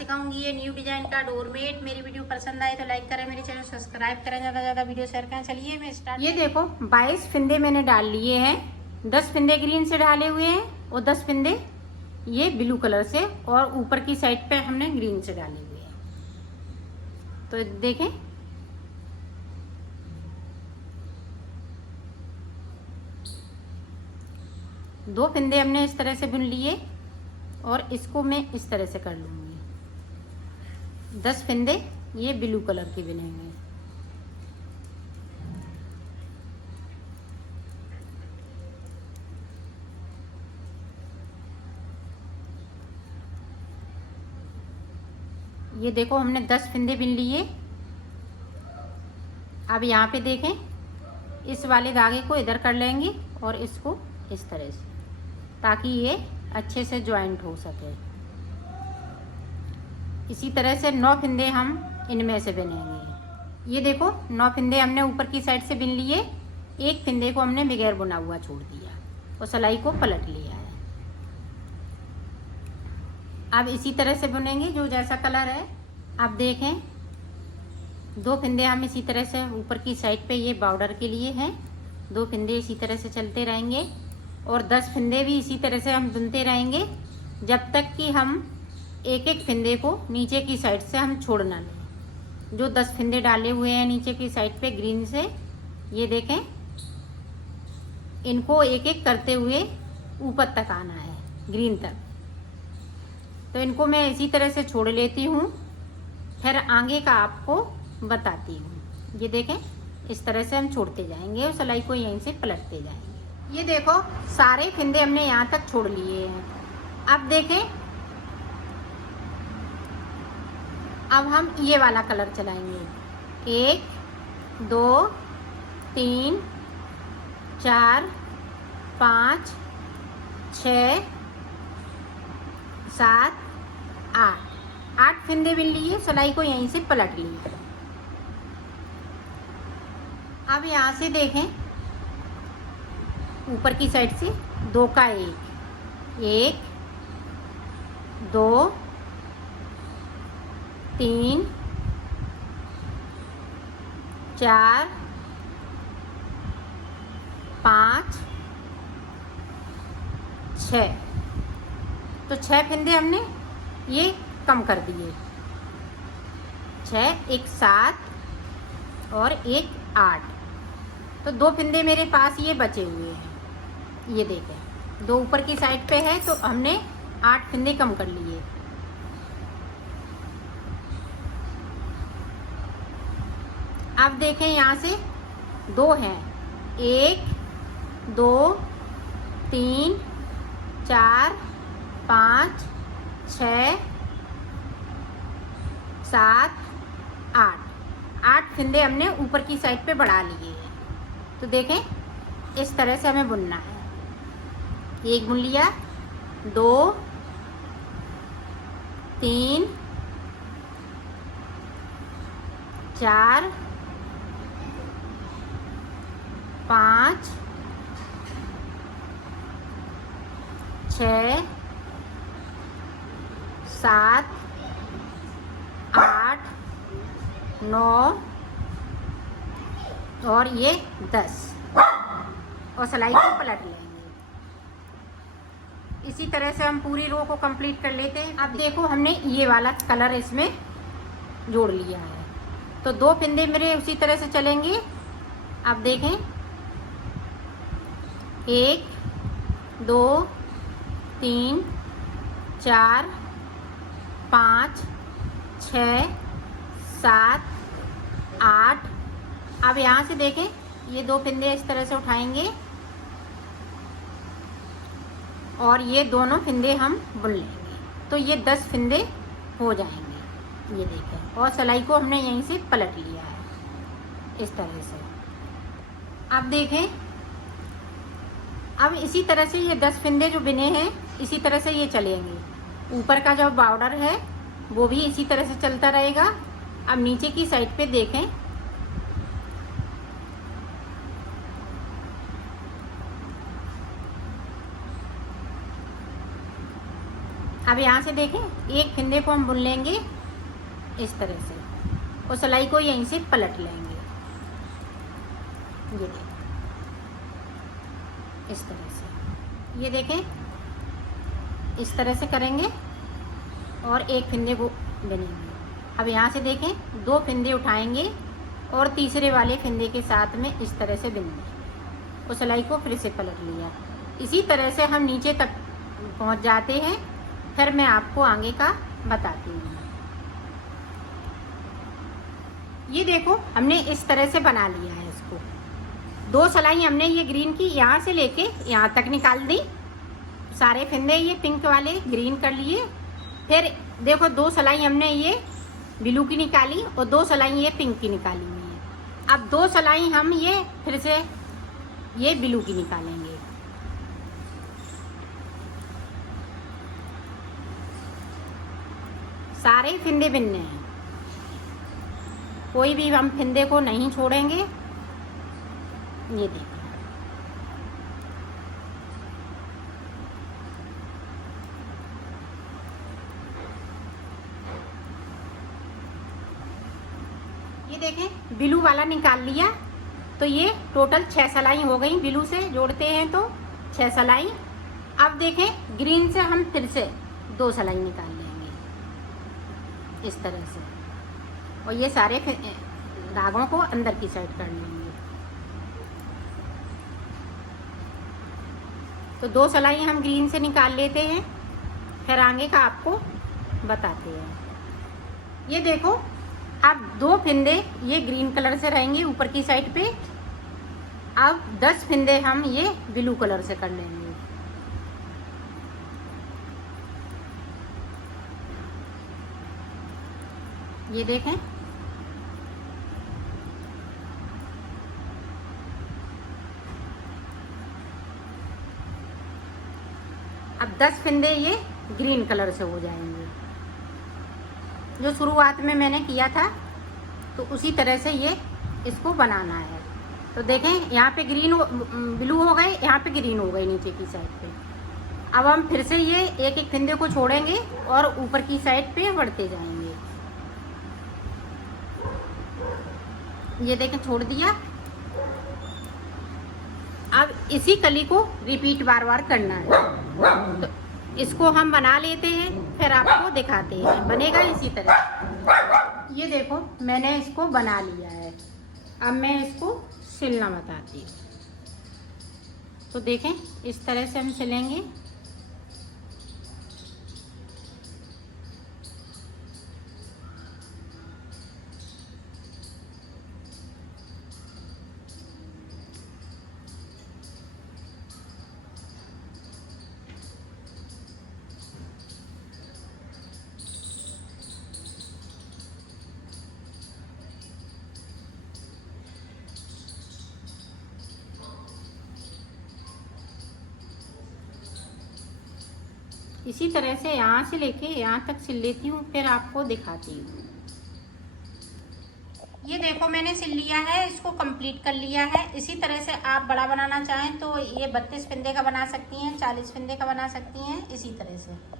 सिखाऊंगी ये new design का doormat. मेरी वीडियो पसंद आए तो लाइक करें, मेरे चैनल सब्सक्राइब करें, ज़्यादा से ज़्यादा वीडियो शेयर करें। चलिए मैं स्टार्ट। ये देखो 22 फिंदे मैंने डाल लिए हैं। 10 फिंदे ग्रीन से डाले हुए हैं और 10 फिंदे ये ब्लू कलर से, और ऊपर की साइड पे हमने ग्रीन से डाले हुए हैं। तो देखें, दो फिंदे हमने इस तरह से बुन लिए और इसको मैं इस तरह से कर लूंगी। 10 फिंदे ये ब्लू कलर के बने हुए हैं। ये देखो हमने 10 फिंदे बुन लिए। अब यहाँ पे देखें, इस वाले धागे को इधर कर लेंगे और इसको इस तरह से, ताकि ये अच्छे से ज्वाइंट हो सके। इसी तरह से 9 फिंदे हम इनमें से बुनेंगे। ये देखो 9 फिंदे हमने ऊपर की साइड से बुन लिए। एक फिंदे को हमने बगैर बुना हुआ छोड़ दिया और सिलाई को पलट लिया है। अब इसी तरह से बुनेंगे जो जैसा कलर है। अब देखें, 2 फिंदे हम इसी तरह से ऊपर की साइड पे ये बॉर्डर के लिए हैं। 2 फिंदे इसी तरह से चलते रहेंगे और 10 फिंदे भी इसी तरह से हम बुनते रहेंगे जब तक कि हम एक एक फिंदे को नीचे की साइड से हम छोड़ ना लें। जो 10 फिंदे डाले हुए हैं नीचे की साइड पे ग्रीन से, ये देखें, इनको एक एक करते हुए ऊपर तक आना है, ग्रीन तक। तो इनको मैं इसी तरह से छोड़ लेती हूँ, फिर आगे का आपको बताती हूँ। ये देखें, इस तरह से हम छोड़ते जाएंगे और सिलाई को यहीं से पलटते जाएंगे। ये देखो सारे फिंदे हमने यहाँ तक छोड़ लिए हैं। अब देखें, अब हम ये वाला कलर चलाएंगे। 1 2 3 4 5 6 7 8 फिंदे बुन लिए, सिलाई को यहीं से पलट लिए। अब यहाँ से देखें, ऊपर की साइड से 2 का 1 2 3 4 5 6, तो 6 फिंदे हमने ये कम कर दिए। 6 1 7 और 1 8, तो 2 फिंदे मेरे पास ये बचे हुए हैं। ये देखें, 2 ऊपर की साइड पे है तो हमने 8 फिंदे कम कर लिए। अब देखें, यहाँ से 2 हैं। 1 2 3 4 5 6 7 8 फिंदे हमने ऊपर की साइड पे बढ़ा लिए हैं। तो देखें, इस तरह से हमें बुनना है। 1 बुन लिया, 2 3 4 5 6 7 8 9 और ये 10, और सिलाई को पलट लेंगे। इसी तरह से हम पूरी रो को कंप्लीट कर लेते हैं। अब देखो, हमने ये वाला कलर इसमें जोड़ लिया है, तो 2 फिंदे मेरे उसी तरह से चलेंगे। अब देखें, 1 2 3 4 5 6 7 8। अब यहाँ से देखें, ये 2 फिंदे इस तरह से उठाएंगे और ये दोनों फिंदे हम बुन लेंगे, तो ये 10 फिंदे हो जाएंगे। ये देखें, और सिलाई को हमने यहीं से पलट लिया है इस तरह से। अब देखें, अब इसी तरह से ये 10 फिंदे जो बिने हैं इसी तरह से ये चलेंगे। ऊपर का जो बॉर्डर है वो भी इसी तरह से चलता रहेगा। अब नीचे की साइड पे देखें, अब यहाँ से देखें, एक फिंदे को हम बुन लेंगे इस तरह से और सिलाई को यहीं से पलट लेंगे। ये देखें इस तरह से, ये देखें इस तरह से करेंगे और एक फिंदे को बुनेंगे। अब यहाँ से देखें, 2 फिंदे उठाएंगे और तीसरे वाले फिंदे के साथ में इस तरह से बुनेंगे और सिलाई को फिर से पलट लिया। इसी तरह से हम नीचे तक पहुँच जाते हैं। फिर मैं आपको आगे का बताती हूँ। ये देखो, हमने इस तरह से बना लिया है इसको। 2 सिलाई हमने ये ग्रीन की यहाँ से लेके यहाँ तक निकाल दी। सारे फिंदे ये पिंक वाले ग्रीन कर लिए। फिर देखो, 2 सिलाई हमने ये ब्लू की निकाली और 2 सिलाई ये पिंक की निकाली हुई है। अब 2 सिलाई हम ये फिर से ये ब्लू की निकालेंगे। सारे फिंदे बिनने हैं, कोई भी हम फिंदे को नहीं छोड़ेंगे। ये देखो, ये देखें ब्लू वाला निकाल लिया तो ये टोटल 6 सिलाई हो गई। ब्लू से जोड़ते हैं तो 6 सिलाई। अब देखें, ग्रीन से हम फिर से 2 सिलाई निकाल लेंगे इस तरह से और ये सारे धागों को अंदर की साइड कर लेंगे। तो 2 सिलाई हम ग्रीन से निकाल लेते हैं, फिर आगे का आपको बताते हैं। ये देखो, अब 2 फिंदे ये ग्रीन कलर से रहेंगे ऊपर की साइड पे। अब 10 फिंदे हम ये ब्लू कलर से कर लेंगे। ये देखें, अब 10 फिंदे ये ग्रीन कलर से हो जाएंगे। जो शुरुआत में मैंने किया था तो उसी तरह से ये इसको बनाना है। तो देखें, यहाँ पे ग्रीन ब्लू हो गए, यहाँ पे ग्रीन हो गए नीचे की साइड पे। अब हम फिर से ये एक एक फिंदे को छोड़ेंगे और ऊपर की साइड पे बढ़ते जाएंगे। ये देखें, छोड़ दिया। अब इसी कली को रिपीट बार बार करना है। तो इसको हम बना लेते हैं, फिर आपको दिखाते हैं। बनेगा इसी तरह। ये देखो, मैंने इसको बना लिया है। अब मैं इसको सिलना बताती हूँ। तो देखें, इस तरह से हम सिलेंगे। इसी तरह से यहाँ से लेके यहाँ तक सिल लेती हूँ, फिर आपको दिखाती हूँ। ये देखो, मैंने सिल लिया है, इसको कंप्लीट कर लिया है। इसी तरह से आप बड़ा बनाना चाहें तो ये 32 फिंदे का बना सकती हैं, 40 फिंदे का बना सकती हैं, इसी तरह से।